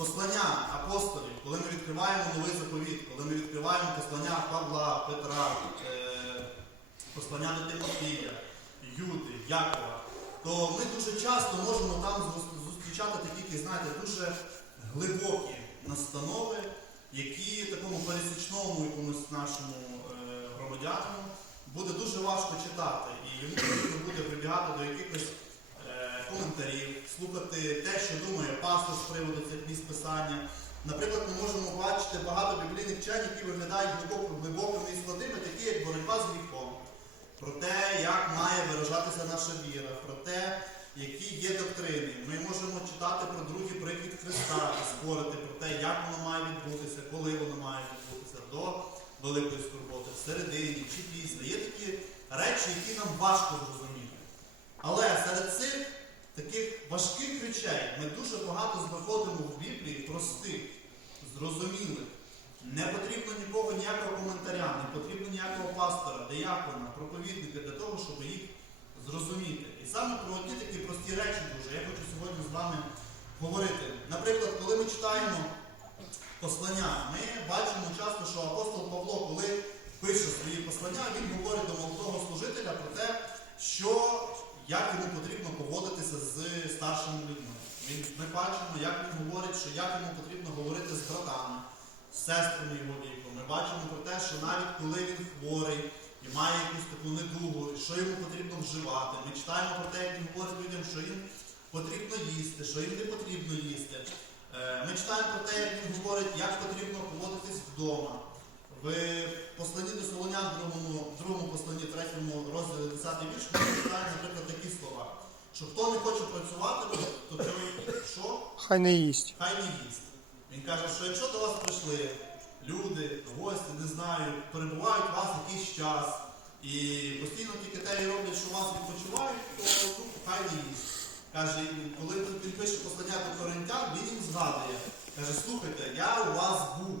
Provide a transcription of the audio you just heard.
послання апостолів, коли ми відкриваємо новий заповіт, коли ми відкриваємо послання Павла, Петра, е, послання до Тимофія, Юди, Якова, то ми дуже часто можемо там зустрічати такі, які, знаєте, дуже глибокі настанови, які такому пересічному якомусь нашому е, громадянину буде дуже важко читати. І йому буде прибігати до якихось коментарів, слухати те, що думає пастор з приводу цих місць писання. Наприклад, ми можемо бачити багато біблійних вчень, які виглядають глибоко, глибокими і складними, такі як боротьба з гріхом, про те, як має виражатися наша віра, про те, які є доктрини. Ми можемо читати про другий прихід Христа і спорити про те, як воно має відбутися, коли воно має відбутися, до великої скорботи, всередині чи після. Є такі речі, які нам важко зрозуміти. Але серед цих дуже багато знаходимо в Біблії простих, зрозумілих. Не потрібно нікого ніякого коментаря, не потрібно ніякого пастора, диякона, проповідника для того, щоб їх зрозуміти. І саме про одні такі прості речі дуже я хочу сьогодні з вами говорити. Наприклад, коли ми читаємо послання, ми бачимо часто, що апостол Павло, коли пише свої послання, він говорить до молодого служителя про те, що як йому потрібно поводитися з старшими людьми. Ми бачимо, як він говорить, що як йому потрібно говорити з братами, з сестрами його віку. Ми бачимо про те, що навіть коли він хворий і має якусь таку недугу, що йому потрібно вживати. Ми читаємо про те, як він говорить людям, що їм потрібно їсти, що їм не потрібно їсти. Е, Ми читаємо про те, як він говорить, як потрібно поводитись вдома. В посланні до Солонян, другому, другому посланні, третьому розділі 10 вірш, ми читаємо, наприклад, такі слова. Що хто не хоче працювати? Хай не їсть. Хай не їсть. Він каже, що якщо до вас прийшли люди, гості, не знаю, перебувають у вас якийсь час і постійно тільки те і роблять, що вас відпочивають, то хай не їсть. Каже, коли він пише послання до коринтян, він їм згадує. Каже, слухайте, я у вас був.